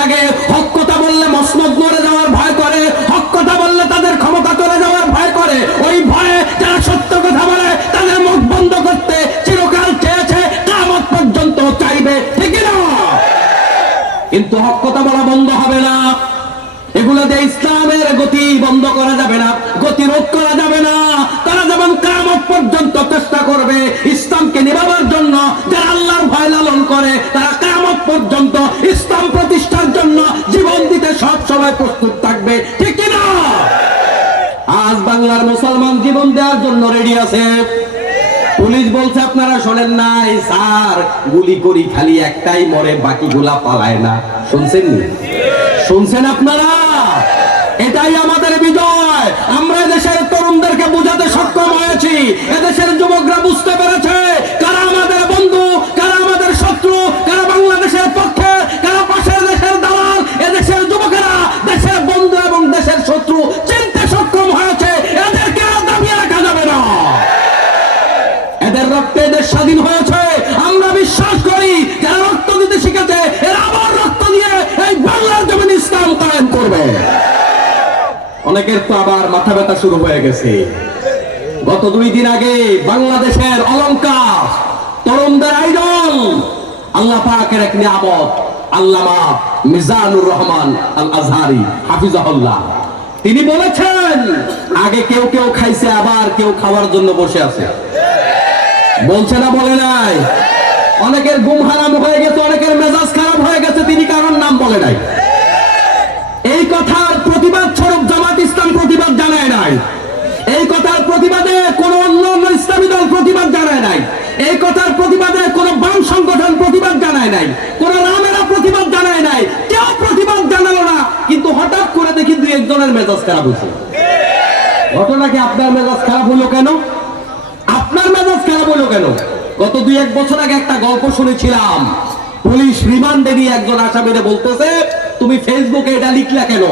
লাগে, হক কথা বললে মসনদ নড়ে যাওয়ার ভয় করে, হক কথা বললে তাদের ক্ষমতা চলে যাওয়ার ভয় করে। ওই ভয়ে যারা সত্য কথা বলে তাদের মুখ বন্ধ করতে চিরকাল চেয়েছে, কিয়ামত পর্যন্ত চাইবে, ঠিক না? কিন্তু হক কথা বলা বন্ধ হবে না। এগুলো দিয়ে ইসলামের গতি বন্ধ করা যাবে না, গতি রোধ করা যাবে না। তারা যেমন কিয়ামত পর্যন্ত চেষ্টা করবে ইসলামকে নিভাবার জন্য, যারা আল্লাহর ভয় লালন করে তারা কিয়ামত পর্যন্ত ইসলাম প্রতিষ্ঠার জন্য জীবন দিতে সব সময় প্রস্তুত থাকবে, ঠিক কি না? আজ বাংলার মুসলমান জীবন দেওয়ার জন্য রেডি আছে। পুলিশ বলছে আপনারা শোনেন নাই স্যার, গুলি করি খালি একটাই মরে, বাকিগুলা পালায় না। শুনছেন? শুনছেন আপনারা? এটাই আমাদের বিজয়। আমরা দেশের তরুণদেরকে বোঝাতে সক্ষম হয়েছি, এদেশের যুবকরা বুঝতে পেরেছে কারা আমাদের বন্ধু, কারা আমাদের শত্রু, কারা বাংলাদেশের পক্ষে, কারা পাশের দেশের দালাল। এদেশের যুবকেরা দেশের বন্ধু এবং দেশের শত্রু চিনতে সক্ষম হয়েছে। এদেরকে আর দাবিয়ে রাখা যাবে না। এদের রক্তে দেশ স্বাধীন হয়েছে। আমরা বিশ্বাস করি যারা রক্ত দিতে শিখেছে এরা আবার রক্ত দিয়ে এই বাংলার জমিনে ইসলাম কায়েম করবে। অনেকের তো আবার মাথা ব্যথা শুরু হয়ে গেছে। গত 2 দিন আগে বাংলাদেশের অলংকার, তরুণদের আইডল, আল্লাহ পাকের এক নিয়ামত আল্লামা মিজানুর রহমান আল আজহারি হাফিজাহুল্লাহ, তিনি বলেছেন আগে কেউ কেউ খাইছে, আবার কেউ খাওয়ার জন্য বসে আছে। বলছে না? বলে নাই? অনেকের ঘুম হারাম হয়ে গেছে, অনেকের মেজাজ খারাপ হয়ে গেছে, তিনি কারণ নাম বলে নাই। এই কথার প্রতিবাদ স্বরূপ জামাত ইসলাম প্রতিবাদ জানায় নাই। এই কথার প্রতিবাদে কোন অন্য ইসলামী দল প্রতিবাদ জানায় নাই। এই কথার প্রতিবাদে কোন বাম সংগঠন প্রতিবাদ জানায় নাই, কোন রামেরা প্রতিবাদ জানায় নাই, কেউ প্রতিবাদ জানালো না। কিন্তু হঠাৎ করে দেখি 2-1 জনের মেজাজ খারাপ হয়েছে। ঘটনা কি? আপনার মেজাজ খারাপ হলো কেন? আপনার মেজাজ খারাপ হলো কেন? গত 2-1 বছর আগে একটা গল্প শুনেছিলাম। পুলিশ রিমান্ডে নিয়ে একজন আসামিরে বলতেছে তুমি ফেসবুকে এটা লিখলা কেন?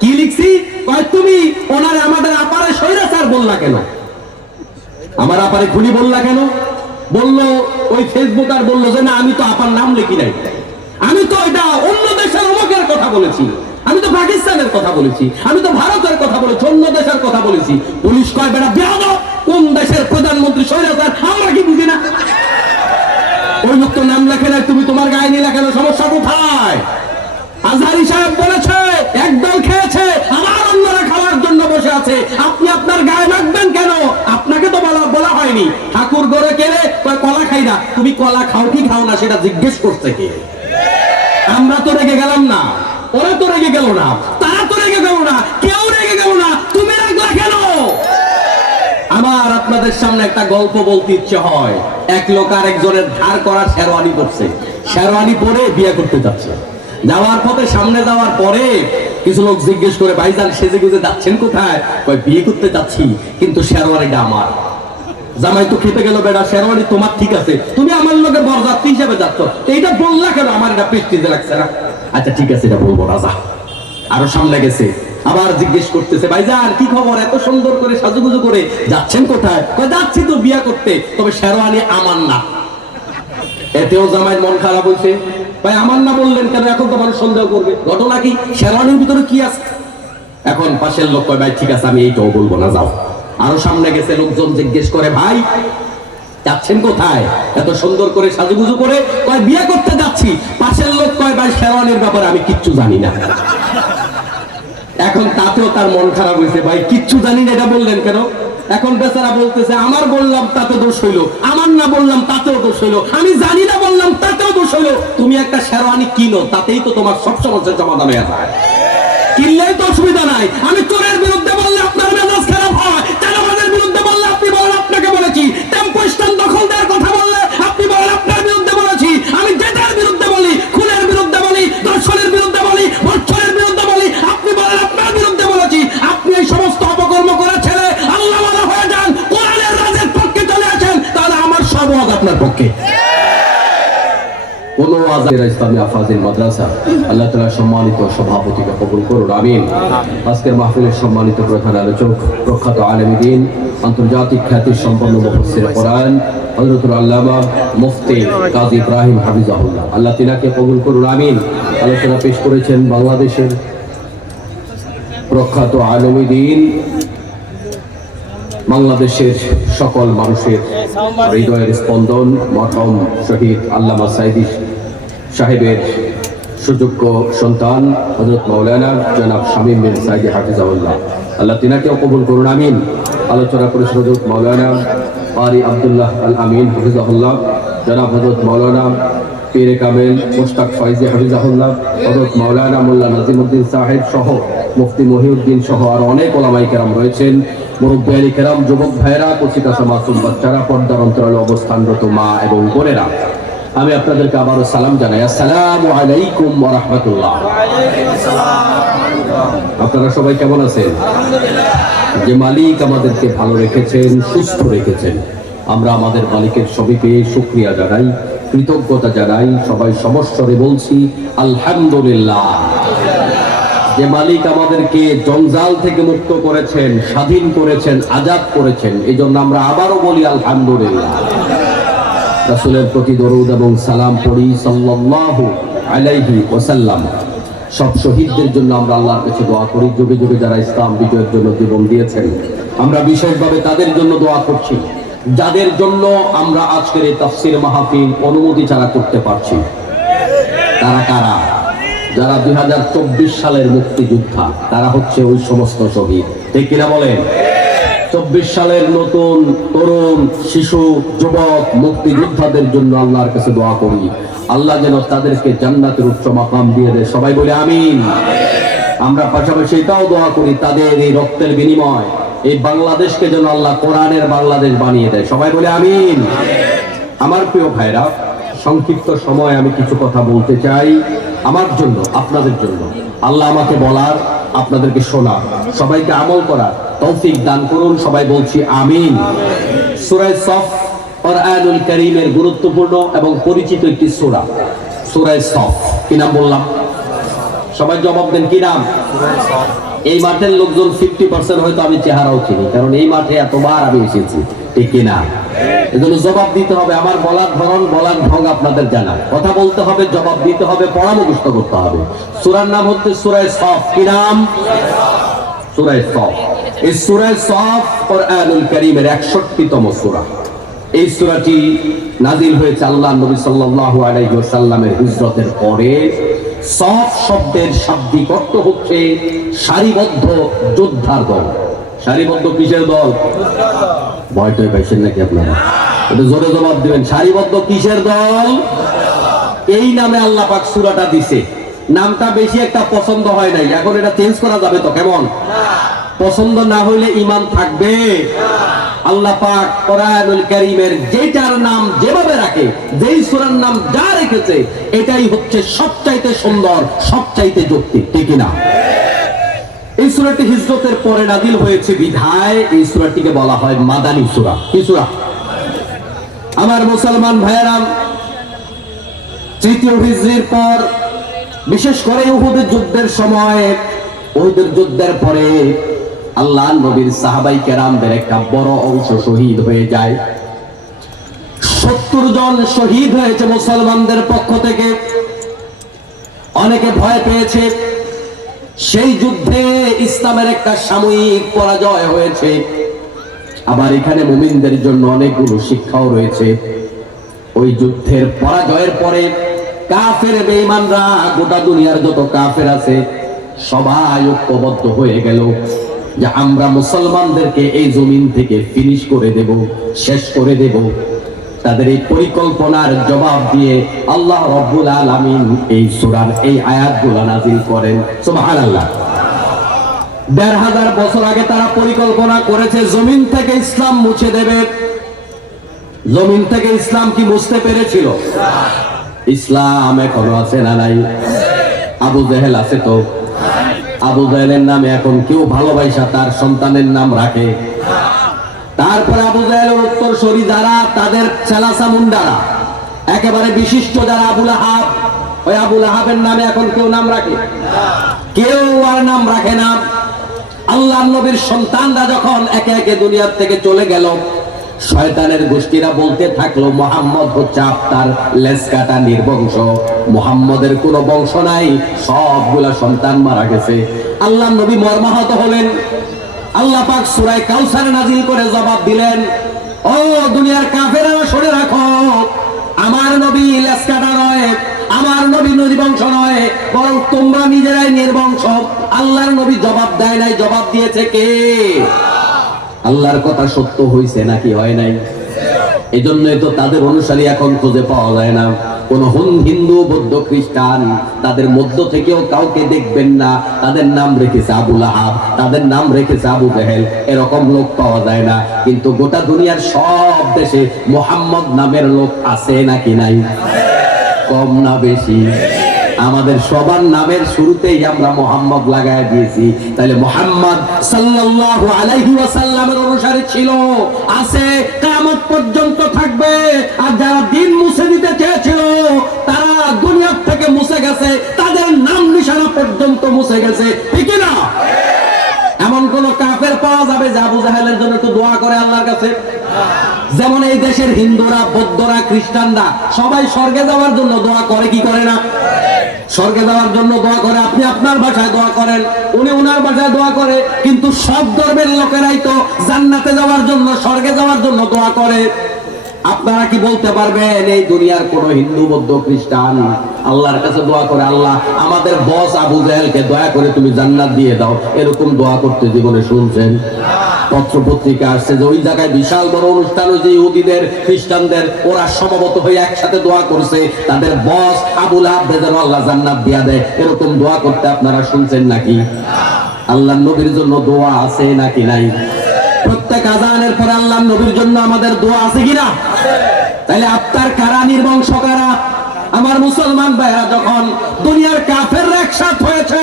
কি লিখছি? তুমি ওনারে আমাদের আপারে স্বৈরাচার বললা কেন? আমার আপারে খুনি বললা কেন? বললো ওই ফেসবুক আর বললো যে না আমি তো আপার নাম লিখি নাই, আমি তো এটা অন্য দেশের অমুকের কথা বলেছি, আমি তো পাকিস্তানের কথা বলেছি, আমি তো ভারতের কথা বলেছি, অন্য দেশের কথা বলেছি। পুলিশ কয় বেটা বেয়াদব, কোন দেশের প্রধানমন্ত্রী স্বৈরাচার আমরা কি বুঝি না? ওই লোক তো নাম লেখে নাই, তুমি তোমার গায়ে নিয়ে লেখানো, সমস্যা কোথায়? আজহারি সাহেব বলেছে একদল খেয়েছে আবার অন্যরা খাওয়ার জন্য বসে আছে, আপনি আপনার গায়ে রাখবেন কেন? আপনাকে তো বলা হয়নি। ঠাকুর গড়ে কেড়ে কলা খাই না, তুমি কলা খাও কি খাও না সেটা জিজ্ঞেস করছে কে? আমরা তো রেগে গেলাম না, ওরা তো রেগে গেল না, তারা তো রেগে গেল না, কেউ রেগে গেল না, তুমি রাখলা কেন? আমার আপনাদের সামনে একটা গল্প বলতে ইচ্ছে হয়। এক লোক আর একজনের ধার করা শেরওয়ানি পরছে, শেরওয়ানি পরে বিয়ে করতে যাচ্ছে। যাওয়ার পথে সামনে যাওয়ার পরে কিছু লোক জিজ্ঞেস করে ভাইজান সেজে গুজে যাচ্ছেন কোথায়? কয় বিয়ে করতে যাচ্ছি, কিন্তু শেরওয়ানিটা আমার। জামাই তো খেতে গেল বেটা, শেরওয়ানি তোমার ঠিক আছে, তুমি আমার লোকের বরযাত্রী হিসেবে যাচ্ছ, এইটা বললা কেন? আমার এটা প্রেস্টিজে লাগছে না। আচ্ছা ঠিক আছে এটা বলবো রাজা। আরো সামনে গেছে, আবার জিজ্ঞেস করতেছে ভাইজান কি খবর, এত সুন্দর করে সাজুগুজু করে যাচ্ছেন কোথায়? কয় যাচ্ছি তো বিয়ে করতে, তবে শেরওয়ানি আমার না। এতেও জামাইয়ের মন খারাপ হয়েছে। ভাই আমার না বললেন কেন? এখন তো মানুষ সন্দেহ করবে। ঘটনা কি? শেরওয়ানির ভিতরে কি আছে? এখন পাশের লোক কয় ভাই ঠিক আছে আমি এইটাও বলবো না, যাও। আরো সামনে গেছে, লোকজন জিজ্ঞেস করে ভাই যাচ্ছেন কোথায় এত সুন্দর করে সাজুগুজু করে? কয় বিয়ে করতে যাচ্ছি। পাশের লোক কয় ভাই শেরওয়ানির ব্যাপারে আমি কিচ্ছু জানি না। এখন তাতেও তার মন খারাপ হয়েছে, ভাই কিচ্ছু জানি না এটা বললেন কেন? এখন বেচারা বলতেছে আমার বললাম তাতে দোষ হইলো, আমার না বললাম তাতেও দোষ হইলো, আমি জানি না বললাম তাতেও দোষ হইলো। তুমি একটা শেরওয়ানি কিনো, তাতেই তো তোমার সব সমস্যার সমাধান হয়ে যায়। কিনলেই তো অসুবিধা নাই। আমি চোরের বিরুদ্ধে বললে আপনার মেজাজ খারাপ হয়, চাঁদাবাজের বিরুদ্ধে বললে আপনি বলেন আপনাকে বলেছি, টেম্পো স্ট্যান্ড দখল দেওয়ার কথা বললে আপনি বলেন আপনার বিরুদ্ধে বলেছি। আমি যেটার বিরুদ্ধে বলি, খুনের বিরুদ্ধে বলি, ধর্ষণের বিরুদ্ধে বলি, ভর্ষণের বিরুদ্ধে বলি, আপনি বলেন আপনার বিরুদ্ধে বলেছি। আপনি এই সমস্ত অপকর্ম করে ছেলে আল্লাহওয়ালা হয়ে যান, কোরআনের রাজের পক্ষে চলে আসেন, তাহলে আমার সব হক আপনার পক্ষে। কোনো ইসলামী আফাজিল মাদ্রাসা আল্লাহ তাআলা সম্মানিত সভাপতিকে কবুল করুন, আমিন। আজকের মাহফিলের সম্মানিত প্রধান আলোচক, প্রখ্যাত আলেম দ্বীন, আন্তর্জাতিক খ্যাতি সম্পন্ন মুফাসসির কোরআন হযরতুল আল্লামা মুফতি কাজী ইব্রাহিম হাফিজাহুল্লাহ, আল্লাহ তিনাকে কবুল করুন, আমিন। আলোচনা পেশ করেছেন বাংলাদেশের প্রখ্যাত আলেম দ্বীন, বাংলাদেশের সকল মানুষের হৃদয়ের স্পন্দন, মরহুম শহীদ আল্লামা সাইদি সাহেবের সুযোগ্য সন্তান হযরত মাওলানা জনাব শামীম বিন সাইদি হাফিজাহুল্লাহ, আল্লাহ তিনাকেও কবুল করুন, আমিন। আলোচনা করেছেন হযরত মাওলানা কারি আব্দুল্লাহ আল আমিন হাফিজাহুল্লাহ, জনাব হযরত মাওলানা পীরে কামেল মুশতাক ফয়জি হাফিজাহুল্লাহ, হযরত মাওলানা মোল্লা নাজিমউদ্দিন সাহেব সহ মুফতি মহিউদ্দিন সহ আর অনেক ওলামায়ে কেরাম রয়েছেন, মুরব্বিয়ানি কেরাম, যুবক ভাইরা, কচিকাঁচা মাসুম বাচ্চারা, পর্দার অন্তরালে অবস্থানরত মা এবং বোনেরা, আমি আপনাদেরকে আবারও সালাম জানাই। আসসালামু আলাইকুম ওয়া রাহমাতুল্লাহ। আপনারা সবাই কেমন আছেন? যে মালিক আমাদেরকে ভালো রেখেছেন, সুস্থ রেখেছেন, আমরা আমাদের মালিকের সবাইকে শুকরিয়া জানাই, কৃতজ্ঞতা জানাই, সবাই সমস্বরে বলছি আলহামদুলিল্লাহ। যে মালিক আমাদেরকে জঞ্জাল থেকে মুক্ত করেছেন, স্বাধীন করেছেন, আজাদ করেছেন, এই জন্য আমরা আবারও বলি আলহামদুলিল্লাহ। রাসূলের প্রতি দরুদ এবং সালাম পড়ি সাল্লাল্লাহু আলাইহি ওয়াসাল্লাম। সব শহীদদের জন্য আমরা আল্লাহর কাছে দোয়া করি, যুগে যুগে যারা ইসলাম বিজয়ের জন্য জীবন দিয়েছেন, আমরা বিশেষভাবে তাদের জন্য দোয়া করছি, যাদের জন্য আমরা আজকের এই তাফসীর মাহফিল অনুমতি ছাড়া করতে পারছি। তারা কারা? যারা 2024 সালের মুক্তিযোদ্ধা, তারা হচ্ছে ওই সমস্ত শহীদ, ঠিক কিনা বলেন? 24 সালের নতুন তরুণ, শিশু, যুবক মুক্তিযোদ্ধাদের জন্য আল্লাহর কাছে দোয়া করি, আল্লাহ যেন তাদেরকে জান্নাতের উচ্চ মাকাম দিয়ে দেয়, সবাই বলে আমিন। আমরা পাশাপাশি এটাও দোয়া করি, তাদের এই রক্তের বিনিময় এই বাংলাদেশকে যেন আল্লাহ কোরআনের বাংলাদেশ বানিয়ে দেয়, সবাই বলে আমিন। আমার প্রিয় ভাইরা, সংক্ষিপ্ত সময় আমি কিছু কথা বলতে চাই, আমার জন্য, আপনাদের জন্য। আল্লাহ আমাকে বলার, আপনাদেরকে শোনার, সবাইকে আমল করার তৌফিক দান করুন, সবাই বলছি আমিন। সূরা সফ কোরআনুল কারীমের গুরুত্বপূর্ণ এবং পরিচিত একটি সূরা, সূরা সফ। কি নাম বললাম? সবাই জবাব দেন, কি নাম? এই মাঠের লোকজন 50% হয়তো আমি চেহারাও চিনি, কারণ এই মাঠে এতবার আমি এসেছি, ঠিক কিনা? এজন্য জবাব দিতে হবে, আমার বলার ধরন, বলার ঢং আপনাদের জানা, কথা বলতে হবে, জবাব দিতে হবে, পড়া মুখস্থ করতে হবে। সূরার নাম হচ্ছে সূরা সফ। কি নাম? সূরা সফ। এই সূরা সফ কোরআনুল কারীমের 61তম সূরা। এই সূরাটি নাযিল হয়েছে আল্লাহর নবী সাল্লাল্লাহু আলাইহি ওয়াসাল্লামের হিজরতের পরে। সফ শব্দের শাব্দিক অর্থ হচ্ছে সারিবদ্ধ যোদ্ধার দল। সারিবদ্ধ কিসের দল? ভয়টাই পাইছেন নাকি আপনারা? এটা জোরে জবাব দিবেন, সারিবদ্ধ কিসের দল? এই নামে আল্লাহ পাক সূরাটা দিছে। নামটা বেশি একটা পছন্দ হয় নাই, এখন এটা চেঞ্জ করা যাবে তো? কেমন? পছন্দ না হইলে ঈমান থাকবে? আল্লাহ পাক কোরআনুল কারীমের যেটার নাম যেভাবে রাখে, যেই সূরার নাম যা রেখেছে, এটাই হচ্ছে সবচাইতে সুন্দর, সবচাইতে যৌক্তিক, ঠিক না? এই সূরাটি হিজরতের পরে নাযিল হয়েছে বিধায় এই সূরাটিকে বলা হয় মাদানী সূরা। কি সূরা? আমার মুসলমান ভাইয়েরা, তৃতীয় হিজরির পর, বিশেষ করে উহুদের যুদ্ধের সময়, উহুদের যুদ্ধের পরে আল্লাহর নবীর সাহাবাই কেরামদের একটা বড় অংশ শহীদ হয়ে যায়। 70 জন শহীদ হয়েছে মুসলমানদের পক্ষ থেকে। অনেকে ভয় পেয়েছে। সেই যুদ্ধে ইসলামের একটা সাময়িক পরাজয় হয়েছে। আবার এখানে মুমিনদের জন্য অনেকগুলো শিক্ষাও রয়েছে। ওই যুদ্ধের পরাজয়ের পরে কাফের বেঈমানরা, গোটা দুনিয়ার যত কাফের আছে, সবাই ঐক্যবদ্ধ হয়ে গেল যে আমরা মুসলমানদেরকে এই জমিন থেকে ফিনিশ করে দেব, শেষ করে দেব। তাদের এই পরিকল্পনার জবাব দিয়ে আল্লাহ রাব্বুল আলামিন এই সূরার এই আয়াতগুলো নাযিল করেন। সুবহানাল্লাহ। ১৫০০ বছর আগে তারা পরিকল্পনা করেছে জমিন থেকে ইসলাম মুছে দেবে। জমিন থেকে ইসলাম কি মুছতে পেরেছিল? ইসলাম এখনো আছে না নাই? আবু জেহেল আছে তো? আবু জেহেলের নামে এখন কেউ ভালোবাসা তার সন্তানের নাম রাখে? তারপরে আবু জেহেলের উত্তরসূরি যারা, তাদের চেলাচা মুন্ডারা, একেবারে বিশিষ্ট যারা আবুল আহাব, ওই আবুল আহাবের নামে এখন কেউ নাম রাখে? কেউ আর নাম রাখে না। আল্লাহর নবীর সন্তানরা যখন একে একে দুনিয়ার থেকে চলে গেল, শয়তানের গোষ্ঠীরা বলতে থাকলো মুহাম্মদ হচ্ছে আপনার লেজ কাটা নির্বংশ, মুহাম্মদের কোনো বংশ নাই, সবগুলা সন্তান মারা গেছে। আল্লাহর নবী মর্মাহত হলেন। আল্লাহ পাক সূরা কাউসার নাজিল করে জবাব দিলেন, ও দুনিয়ার কাফেররা শুনে রাখো, আমার নবী লেজ কাটা নয়, আমার নবী নির্বংশ নয়, বরং তোমরা নিজেরাই নির্বংশ। আল্লাহর নবী জবাব দেয় নাই, জবাব দিয়েছে কে? আল্লাহর কথা সত্য হয়েছে নাকি হয় নাই? এই জন্যই তো তাদের অনুসারী এখন খুঁজে পাওয়া যায় না। কোন হিন্দু, বৌদ্ধ, খ্রিস্টান, তাদের মধ্য থেকেও কাউকে দেখবেন না তাদের নাম রেখেছে আবুল আহাব, তাদের নাম রেখেছে আবু জেহেল, এরকম লোক পাওয়া যায় না। কিন্তু গোটা দুনিয়ার সব দেশে মুহাম্মদ নামের লোক আছে নাকি নাই? কম না বেশি? আমাদের সবার নামের শুরুতেই আমরা মুহাম্মদ লাগায় দিয়েছি। তাহলে মুহাম্মদ সাল্লাল্লাহু আলাইহি ওয়াসাল্লামের অনুসারী ছিল, আছে, কিয়ামত পর্যন্ত থাকবে। আর যারা দিন মুছে দিতে চেয়েছিল তারা দুনিয়া থেকে মুছে গেছে, তাদের নাম নিশানা পর্যন্ত মুছে গেছে, ঠিক না? এমন কোন কাফের পাওয়া যাবে যে আবু জাহেলের জন্য একটু দোয়া করে আল্লাহর কাছে? যেমন এই দেশের হিন্দুরা, বৌদ্ধরা, খ্রিস্টানরা সবাই স্বর্গে যাওয়ার জন্য দোয়া করে কি করে না? স্বর্গে যাওয়ার জন্য দোয়া করে। আপনি আপনার ভাষায় দোয়া করেন, উনি ওনার ভাষায় দোয়া করে, কিন্তু সব ধর্মের লোকেরাই তো জান্নাতে যাওয়ার জন্য, স্বর্গে যাওয়ার জন্য দোয়া করে। আপনারা কি বলতে পারবেন এই দুনিয়ার কোন হিন্দু, বৌদ্ধ, খ্রিস্টান আল্লাহর কাছে দোয়া করে, আল্লাহ আমাদের বস আবু জাহেলকে দয়া করে তুমি জান্নাত দিয়ে দাও, এরকম দোয়া করতে জীবনে শুনছেন? পত্র পত্রিকা আসছে যে ওই জায়গায় বিশাল বড় অনুষ্ঠান হয়েছে, ইহুদিদের, খ্রিস্টানদের, ওরা সমবেত হয়ে একসাথে দোয়া করছে তাদের বস আবু লাহাবকে যেন আল্লাহ জান্নাত দিয়া দেয়, এরকম দোয়া করতে আপনারা শুনছেন নাকি? আল্লাহর নবীর জন্য দোয়া আছে নাকি নাই? প্রত্যেক আযানের পরে আল্লাহর নবীর জন্য আমাদের দোয়া আছে কিনা? তাহলে আপনার কারা, নির্বংশ কারা? আমার মুসলমান ভাইরা যখন দুনিয়ার কাফেররা একসাথ হয়েছে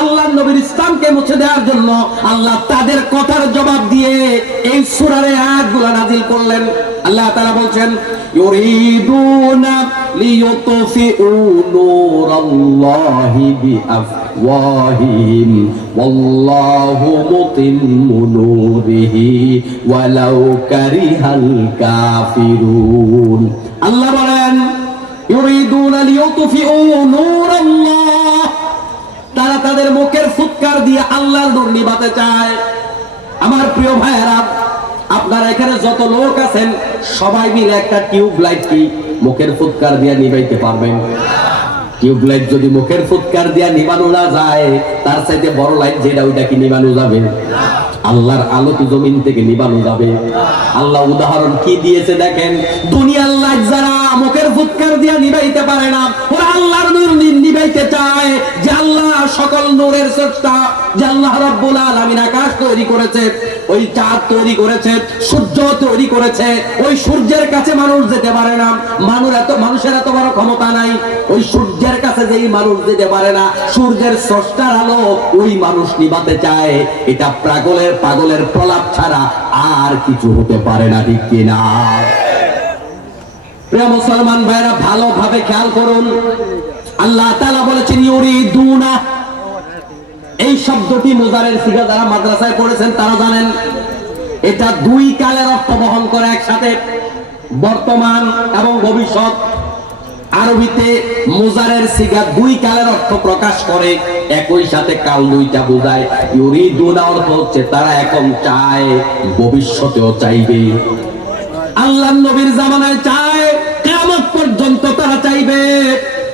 আল্লাহর নবীর ইসলামকে মুছে দেওয়ার জন্য, আল্লাহ তাদের কথার জবাব দিয়ে এই সূরার আয়াতগুলো নাযিল করলেন। আল্লাহ তাআলা বলছেন, ইউরিদুনা লিইউতফিউ নূরাল্লাহি বিআফওয়াহিহিম ওয়াল্লাহু মুতিম্মু নূরিহি ওয়ালাউ কারিহাল কাফিরুন। আল্লাহ বলেন, ইউরিদুনা লিইউতফিউ নূরাল্লাহ, তারা তাদের মুখের ফুৎকার দিয়ে আল্লাহর নূর নিভাতে চায়। আমার প্রিয় ভাইয়েরা, আপনারা এখানে যত লোক আছেন সবাই মিলে একটা টিউব লাইট কি মুখের ফুৎকার দিয়ে নিভাইতে পারবেন? টিউব লাইট যদি মুখের ফুৎকার দিয়ে নিভানো না যায়, তার চাইতে বড় লাইট যেটা ওইটা কি নিভানো যাবে? আল্লাহর আলো কি জমিন থেকে নিভানো যাবে? আল্লাহ উদাহরণ কি দিয়েছে দেখেন, দুনিয়ার লাইট যারা মুখের ফুৎকার দিয়ে নিভাইতে পারে না, ওরা আল্লাহর নূর নিভাইতে চায়। যে আল্লাহ সকল নূরের স্রষ্টা, যে আল্লাহ রাব্বুল আলামিন আকাশ তৈরি করেছে, ওই চাঁদ তৈরি করেছে, সূর্য তৈরি করেছে, ওই সূর্যের কাছে মানুষ যেতে পারে না। মানুষের এত বড় ক্ষমতা নাই, ওই সূর্যের কাছে যেই মানুষ যেতে পারে না, সূর্যের স্রষ্টার আলো ওই মানুষ নিভাতে চায়। এটা পাগলের প্রলাপ ছাড়া আর কিছু হতে পারে না, ঠিক কিনা? প্রিয় মুসলমান ভাইরা, ভালোভাবে খেয়াল করুন, আল্লাহ তাআলা বলেছেন ইউরিদুনা। এই শব্দটি মুজারের সিগা যারা মাদ্রাসায় পড়েছেন তারা জানেন, এটা দুই কালের অর্থ বহন করে একসাথে, বর্তমান এবং ভবিষ্যৎ। আরবিতে মুজারের সিগা দুই কালের অর্থ প্রকাশ করে, একই সাথে কাল দুইটা বোঝায়। ইউরিদুনা অর্থ হচ্ছে তারা এখন চায়, ভবিষ্যতেও চাইবে। আল্লাহর নবীর জামানায় চায়, কিয়ামত পর্যন্ত তারা চাইবে।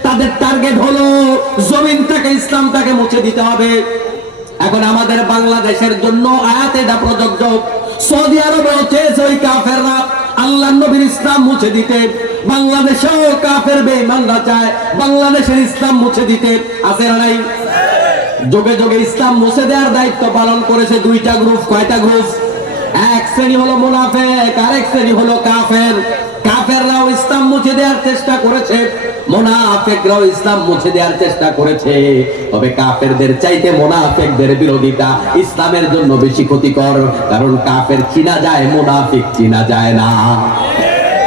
তাদের টার্গেট হলো জমিনটাকে, ইসলামটাকে মুছে দিতে হবে। এখন আমাদের বাংলাদেশের জন্য আয়াত এটা প্রযোজ্য। সৌদি আরবেও চেয়েছে ওই কাফেররা আল্লাহর নবীর ইসলাম মুছে দিতে, বাংলাদেশেও কাফের বেঈমানরা চায় বাংলাদেশের ইসলাম মুছে দিতে। আছে না নাই? যোগে যোগে ইসলাম মুছে দেওয়ার দায়িত্ব পালন করেছে দুইটা গ্রুপ। কয়টা গ্রুপ? এক শ্রেণী হলো মুনাফিক, আরেক শ্রেণী হলো কাফের। কাফেররাও ইসলাম মুছে দেওয়ার চেষ্টা করেছে, মুনাফিকরাও ইসলাম মুছে দেওয়ার চেষ্টা করেছে। তবে কাফেরদের চাইতে মুনাফিকদের বিরোধিতা ইসলামের জন্য বেশি ক্ষতিকর, কারণ কাফের চিনা যায়, মুনাফিক চিনা যায় না।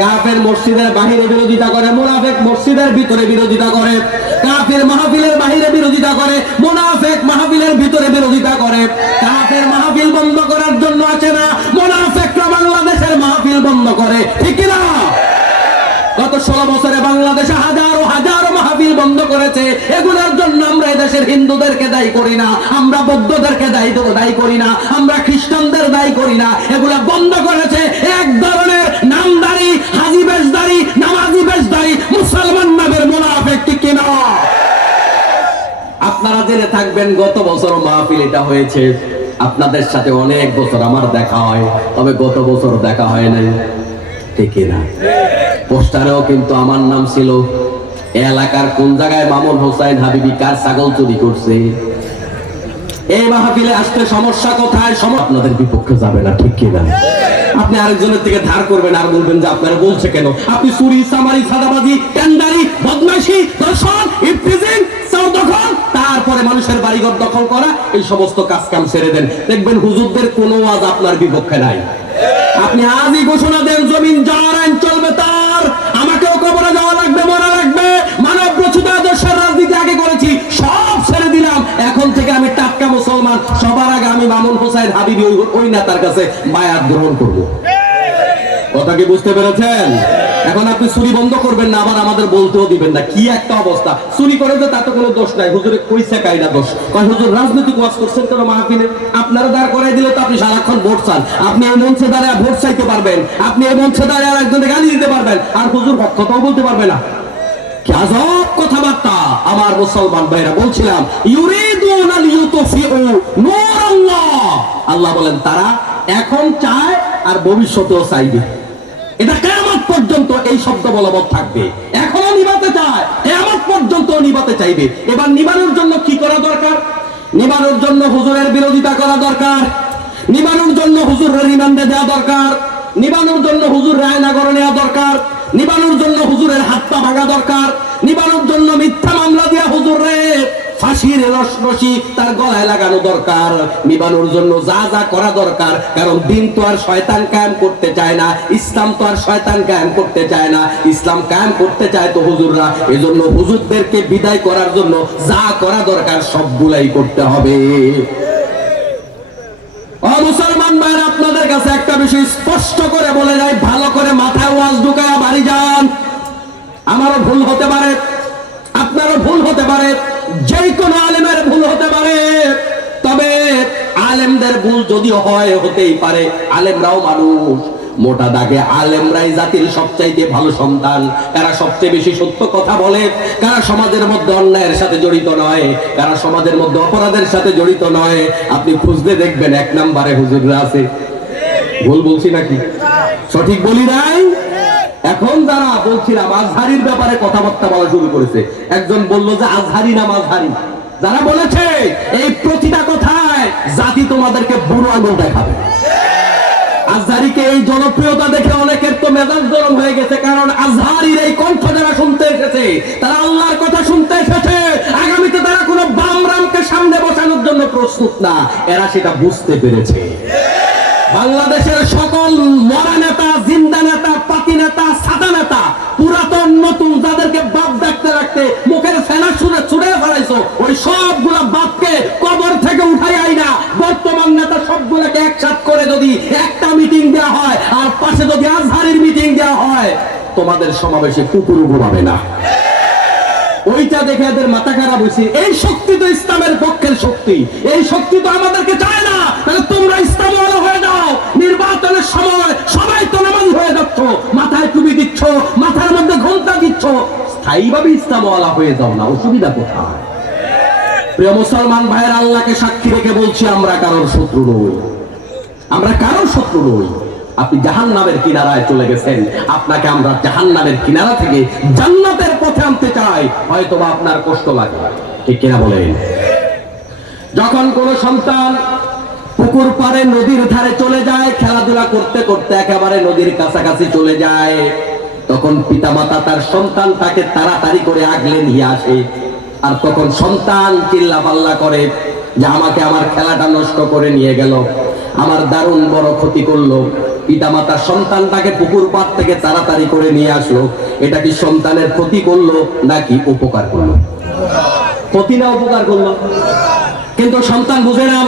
কাফের মসজিদের বাহিরে বিরোধিতা করে, মুনাফিক মসজিদের ভিতরে বিরোধিতা করে। কাফের মাহফিলের বাহিরে বিরোধিতা করে, মুনাফিক মাহফিলের ভিতরে বিরোধিতা করে। কাফের মাহফিল বন্ধ করার জন্য আছে না, মুনাফিকরা বাংলাদেশের মাহফিল বন্ধ করে, ঠিক না? গত 16 বছরে বাংলাদেশে হাজারো হাজারো মাহফিল বন্ধ করেছে। এগুলোর জন্য আমরা এদেশের হিন্দুদেরকে দায়ী করি না, আমরা বৌদ্ধদেরকে দায়ী করি না, আমরা খ্রিস্টানদের দায়ী করি না। এগুলা বন্ধ করেছে এক ধরনের নামদারি, হাজি বেশদারি, নামাজি বেশদারি, মুসলমান নামের মুনাফিক, ঠিক কিনা? আপনারা জেনে থাকবেন গত বছর মাহফিল এটা হয়েছে। আপনাদের সাথে অনেক বছর আমার দেখা হয়, তবে গত বছর দেখা হয় নাই, ঠিক না? পোস্টারেও কিন্তু আমার নাম ছিল। এলাকার কোন জায়গায় মামুন হোসেন হাবিবি কার ছাগল চুরি করছে। এই মাহফিলে আসতে সমস্যা কোথায়? আপনাদের বিপক্ষে যাবে না, ঠিক কিনা? আপনি আরেকজনের থেকে ধার করবেন আর বলবেন যে আপনারা বলছে কেন? আপনি চুরি, চামারি, সাদাবাজি, টেন্ডারি, বদমাইশি, দর্শন, ইফটিজিং, দখল, তারপরে মানুষের বাড়িঘর দখল করা, এই সমস্ত কাজ কাম ছেড়ে দেন, দেখবেন হুজুরদের কোনো আজ আপনার বিপক্ষে নাই। আপনি আজই ঘোষণা দেন, জমিন যার আইন চলবে তার, আমাকেও কবরে যাওয়া লাগবে, মরা লাগবে, মানব রচিত আদর্শের রাজনীতি আগে করেছি, সব ছেড়ে দিলাম। এখন থেকে আমি টাটকা মুসলমান, সবার আগে আমি মামুন হোসেন হাবিবি ওই নেতার কাছে বায়াত গ্রহণ করব। কথা কি বুঝতে পেরেছেন? এখন আপনি চুরি বন্ধ করবেন না, আবার আমাদের বলতেও দিবেন না। কি একটা অবস্থা! চুরি করে তো তাতে কোনো দোষ নাই, হুজুরে কইছে কাইনা দোষ। কারণ হুজুর রাজনৈতিক ওয়াজ করছেন কেন মাহফিলে? আপনারা দাঁড় করাই দিলে তো আপনি সারাক্ষণ ভোট চান। আপনি এই মঞ্চে দাঁড়িয়ে ভোট চাইতে পারবেন, আপনি এই মঞ্চে দাঁড়িয়ে আর একজনকে গালি দিতে পারবেন, আর হুজুর হক কথাও বলতে পারবে না। কি আজব কথাবার্তা! আমার মুসলমান ভাইরা, বলছিলাম ইউরিদুনা লিইউতফিউ নূরাল্লাহ, আল্লাহ বলেন তারা এখন চায় আর ভবিষ্যতেও চাইবে। এটা কিয়ামত পর্যন্ত এই শব্দ বলবৎ থাকবে। এখনো নিভাতে চায়, কিয়ামত পর্যন্ত নিভাতে চাইবে। এবার নিবানোর জন্য কি করা দরকার? নিবানোর জন্য হুজুরের বিরোধিতা করা দরকার, নিবানোর জন্য হুজুরের রিমান্ডে দেওয়া দরকার, নিবানোর জন্য হুজুর রায়নগরে নেওয়া দরকার, নিবানোর জন্য হুজুরের হাত পা ভাঙা দরকার, নিবানোর জন্য মিথ্যা মামলা দিয়া হুজুরে ফাঁসির রশি তার গলায় লাগানো দরকার, নিবানোর জন্য যা যা করা দরকার। কারণ দিন তো আর শয়তান কায়েম করতে চায় না, ইসলাম তো আর শয়তান কায়েম করতে চায় না, ইসলাম কায়েম করতে চায় তো হুজুররা। এজন্য হুজুরদেরকে বিদায় করার জন্য যা করা দরকার সবগুলাই করতে হবে। ও মুসলমান ভাইরা, আপনাদের কাছে একটা বিষয় স্পষ্ট করে বলে যাই, ভালো করে মাথায় ওয়াজ ঢুকায়া বাড়ি যান। আমারও ভুল হতে পারে, আপনারও ভুল হতে পারে, যে কোনো আলেমের ভুল হতে পারে। তবে আলেমদের ভুল যদিও হয়, হতেই পারে, আলেমরাও মানুষ। মোটা দাগে আলেমরাই জাতির সবচাইতে ভালো সন্তান। কারা সবচেয়ে বেশি সত্য কথা বলে, কারা সমাজের মধ্যে অন্যায়ের সাথে জড়িত নয়, কারা সমাজের মধ্যে অপরাধের সাথে জড়িত নয়, আপনি খুঁজলে দেখবেন 1 নম্বরে হুজুররা আছে। ভুল বলছি নাকি? সঠিক বলি নাই? এখন যারা বলছিলাম আজহারির ব্যাপারে কথাবার্তা বলা শুরু করেছে, একজন বলল যে আজহারি না মাঝহারি। যারা বলেছে এই প্রতিটা কথায় জাতি তোমাদেরকে বুড়ো আঙুল দেখাবে। আজহারিকে এই জনপ্রিয়তা দেখে অনেকের তো মেজাজ গরম হয়ে গেছে, কারণ আজহারির এই কণ্ঠ যারা শুনতে এসেছে, তারা আল্লাহর কথা শুনতে এসেছে। আগামীতে তারা কোনো বামরামকে সামনে বসানোর জন্য প্রস্তুত না, এরা সেটা বুঝতে পেরেছে। বাংলাদেশের সকল মরা নেতা, জিন্দা নেতা, পাতি নেতা, সাদা নেতা, পুরাতন নতুন, যাদেরকে বাপ ডাকতে রাখতে মুখের ফেনা ছুড়ে ফেলাইছো, ওই সবগুলা বাপকে কবর থেকে উঠাই আইনা বর্তমান নেতা সবগুলোকে একসাথ করে যদি একটা মিটিং দেওয়া হয়, আর পাশে যদি আজহারির মিটিং দেওয়া হয়, তোমাদের সমাবেশে কুকুর ঘুমাবে না। ওইটা দেখে এদের মাথা খারাপ হয়েছে। এই শক্তি তো ইসলামের পক্ষের শক্তি, এই শক্তি তো আমাদেরকে চায় না। তাহলে তোমরা ইসলামওয়ালা হয়ে যাও। নির্বাচনের সময় সবাই তো নামাজি হয়ে যাচ্ছ, মাথায় টুপি দিচ্ছ, মাথার মধ্যে ঘোমটা দিচ্ছ, স্থায়ীভাবে ইসলামওয়ালা হয়ে যাও না, অসুবিধা কোথায়? প্রিয় মুসলমান ভাইয়ের, আল্লাহকে সাক্ষী রেখে বলছি, আমরা কারোর শত্রু নই, আমরা কারোর শত্রু নই। আপনি জাহান্নামের কিনারায় চলে গেছেন, আপনাকে আমরা জাহান্নামের কিনারা থেকে জান্নাতের পথে আনতে চাই। হয়তোবা আপনার কষ্ট লাগে, ঠিক কিনা বলেন? যখন কোন সন্তান পুকুর পাড়ে নদীর ধারে চলে যায়, খেলাধুলা করতে করতে একেবারে নদীর কাছাকাছি চলে যায়, তখন পিতামাতা তার সন্তানটাকে তাড়াতাড়ি করে আগলে নিয়ে আসে। আর তখন সন্তান চিল্লা পাল্লা করে যে আমাকে আমার খেলাটা নষ্ট করে নিয়ে গেল, আমার দারুণ বড় ক্ষতি করলো। পিতামাতার সন্তানটাকে পুকুর পাড় থেকে তাড়াতাড়ি করে নিয়ে আসলো, এটা কি সন্তানের ক্ষতি করলো নাকি উপকার করলো? ক্ষতি না উপকার করলো? কিন্তু সন্তান বুঝে না।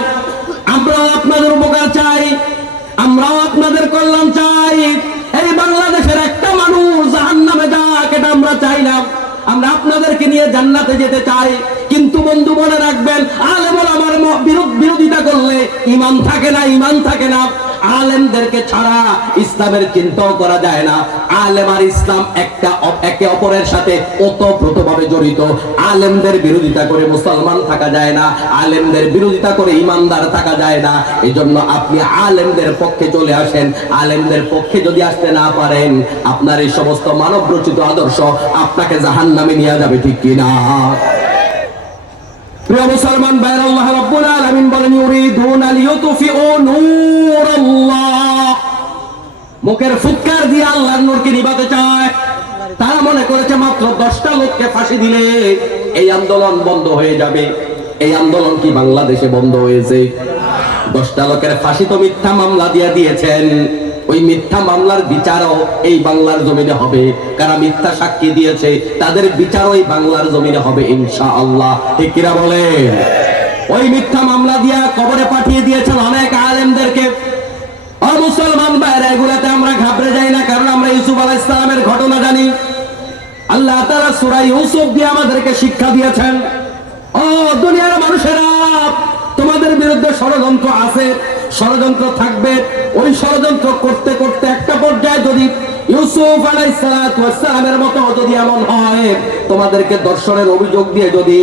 আমরাও আপনাদের উপকার চাই, আমরাও আপনাদের কল্যাণ চাই। এই বাংলাদেশের একটা মানুষ জাহান্নামে যাক এটা আমরা চাই না, আমরা আপনাদেরকে নিয়ে জান্নাতে যেতে চাই। কিন্তু বন্ধু মনে রাখবেন, আলেম ওলামার বিরোধিতা করলে ঈমান থাকে না, ঈমান থাকে না। আলেমদেরকে ছাড়া ইসলামের চিন্তাও করা যায় না। আলেম আর ইসলাম একে অপরের সাথে ওতপ্রোতভাবে জড়িত। আলেমদের বিরোধিতা করে মুসলমান থাকা যায় না, আলেমদের বিরোধিতা করে ইমানদার থাকা যায় না। এই জন্য আপনি আলেমদের পক্ষে চলে আসেন। আলেমদের পক্ষে যদি আসতে না পারেন, আপনার এই সমস্ত মানব রচিত আদর্শ আপনাকে জাহান্নামে নিয়ে যাবে, ঠিক কিনা? প্রিয় মুসলমান ভাইরা, আল্লাহ রাব্বুল আলামিন বলেন, ইউরিদুনা লিইউতফিউ নূরাল্লাহ, মুখের ফুৎকার দিয়ে আল্লাহর নূরকে নিভাতে চায়। তারা মনে করেছে মাত্র 10টা লোককে ফাঁসি দিলে এই আন্দোলন বন্ধ হয়ে যাবে। এই আন্দোলন কি বাংলাদেশে বন্ধ হয়েছে? 10টা লোকের ফাঁসি তো মিথ্যা মামলা দিয়ে দিয়েছেন। ওই মিথ্যা মামলার বিচারও এই বাংলার জমিনে হবে। কারা মিথ্যা সাক্ষী দিয়েছে তাদের বিচারও এই বাংলার জমিনে হবে ইনশাআল্লাহ, ঠিক কিনা বলেন? ওই মিথ্যা মামলা দিয়া কবরে পাঠিয়ে দিয়েছেন অনেক আলেমদেরকে। ও মুসলমান ভাইরা, এগুলাতে আমরা ঘাবড়ে যাই না, কারণ আমরা ইউসুফ আলাইহিস সালামের ঘটনা জানি। আল্লাহ তাআলা সূরা ইউসুফ দিয়ে আমাদেরকে শিক্ষা দিয়েছেন, ও দুনিয়ার মানুষেরা, তোমাদের বিরুদ্ধে ষড়যন্ত্র আছে, ষড়যন্ত্র থাকবে। ওই ষড়যন্ত্র করতে করতে একটা পর্যায়ে যদি ইউসুফ আলাইহিস সালামের মতো যদি এমন হয়, তোমাদেরকে দর্শনের অভিযোগ দিয়ে যদি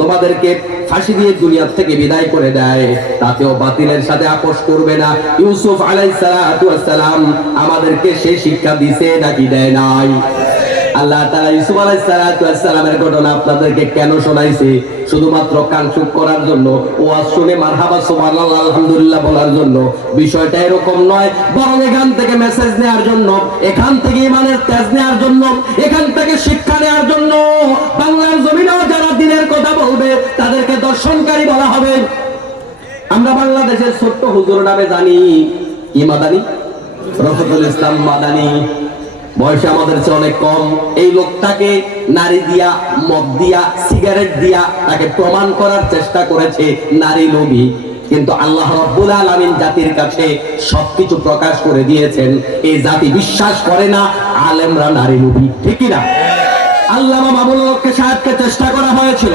তোমাদেরকে ফাঁসি দিয়ে দুনিয়া থেকে বিদায় করে দেয়, তাতেও বাতিলের সাথে আপোষ করবে না। ইউসুফ আলাইহিস সালাম আমাদেরকে সেই শিক্ষা দিয়েছে নাকি দেয় নাই? আল্লাহ তাআলা ইউসুফ আলাইহিস সালামের ঘটনা আপনাদেরকে কেন শোনাইছে? শুধুমাত্র কানসুক করার জন্য, ওয়াজ শুনে মারহাবা সুবহানাল্লাহ আলহামদুলিল্লাহ বলার জন্য? বিষয়টা এরকম নয়, বরং এখান থেকে মেসেজ নেওয়ার জন্য, এখান থেকে ঈমানের তেজ নেওয়ার জন্য, এখান থেকে শিক্ষা নেওয়ার জন্য। বাংলার জমিনেও যারা দ্বীনের কথা বলবে তাদেরকে দর্শনকারী বলা হবে। আমরা বাংলাদেশের ছোট্ট হুজুর নামে জানি কি মাদানী, রফিকুল ইসলাম মাদানী, বয়সে আমাদের চেয়ে অনেক কম। এই লোকটাকে নারী দিয়া, মদ দিয়া, সিগারেট দিয়া তাকে প্রমাণ করার চেষ্টা করেছে নারী লোভী। কিন্তু আল্লাহ রাব্বুল আলামিন জাতির কাছে সবকিছু প্রকাশ করে দিয়েছেন। এই জাতি বিশ্বাস করে না আলেমরা নারী লোভী, ঠিক কিনা? আল্লামা মামুনুল হককে সাহেবকে চেষ্টা করা হয়েছিল,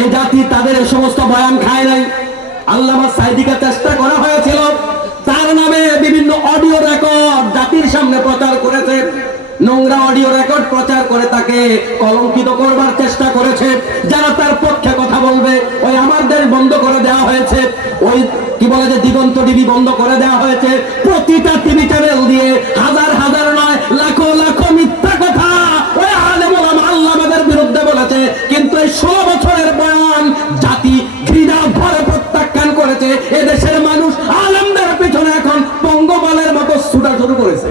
এই জাতি তাদের এই সমস্ত বয়ান খায় নাই। আল্লামা সাইদিকে চেষ্টা করা হয়েছিল, তার নামে বিভিন্ন অডিও রেকর্ড জাতির সামনে প্রচার করেছে, নোংরা অডিও রেকর্ড প্রচার করে তাকে কলঙ্কিত করবার চেষ্টা করেছে। যারা তার পক্ষে কথা বলবে, ওই আমার দেশ বন্ধ করে দেওয়া হয়েছে, ওই কি বলে যে দিগন্ত টিভি বন্ধ করে দেওয়া হয়েছে। প্রতিটা টিভি চ্যানেল দিয়ে হাজার হাজার নয় লাখো লাখো মিথ্যা কথা ওই আলেম ওলামা আল্লামাদের বিরুদ্ধে বলেছে। কিন্তু এই 16 বছরের বয়ান জাতি ঘৃণা ভরে প্রত্যাখ্যান করেছে। এদেশের মানুষ আলেমদের পিছনে এখন পঙ্গপালের মতো ছুটা শুরু করেছে।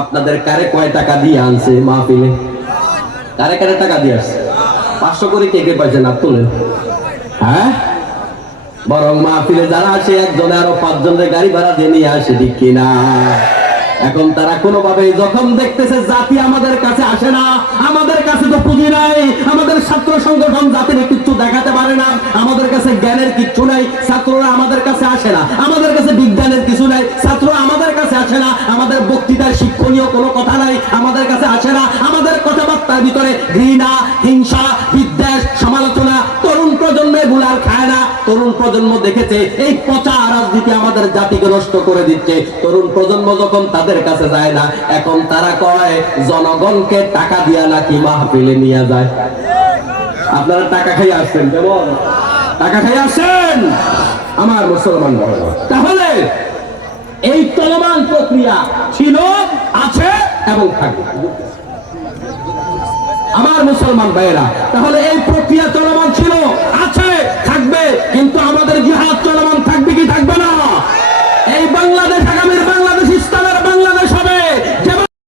আপনাদের কারে কয় টাকা দিয়ে আনছে মাহফিলে? কারে কারে টাকা দিয়ে আসছে? 500 করে কে কে পাইছেন? আর তুলেন। হ্যাঁ, বরং মাহফিলে যারা আসে একজনে আরো 5 জনের গাড়ি ভাড়া দিয়ে নিয়ে আসে, ঠিক কিনা? এখন তারা কোনোভাবে যখন দেখতেছে জাতি আমাদের কাছে আসে না, আমাদের কাছে তো পুঁজি নাই, আমাদের ছাত্র সংগঠন জাতির কিচ্ছু দেখাতে পারে না, আমাদের কাছে জ্ঞানের কিচ্ছু নাই, ছাত্ররা আমাদের কাছে আসে না, আমাদের কাছে বিজ্ঞানের কিছু নাই, ছাত্ররা আমাদের কাছে আসে না, আমাদের বক্তৃতার শিক্ষণীয় কোনো কথা নাই, আমাদের কাছে আসে না, আমাদের কথাবার্তার ভিতরে ঘৃণা, হিংসা, বিদ্বেষ, সমালোচনা। তরুণ প্রজন্ম এগুলার খায় না। তরুণ প্রজন্ম দেখেছে এই পচা রাজনীতি আমাদের জাতিকে নষ্ট করে দিচ্ছে। তরুণ প্রজন্ম যখন তাদের কাছে যায় না, এখন তারা কয় জনগণকে টাকা দিয়া নাকি মাহফিলে নিয়ে যায়। আপনারা টাকা খাই আসছেন, কেমন টাকা খাই আসছেন আমার মুসলমান ভাইরা? তাহলে এই চলমান প্রক্রিয়া ছিল, আছে এবং থাকবে আমার মুসলমান ভাইরা। তাহলে এই প্রক্রিয়া চলমান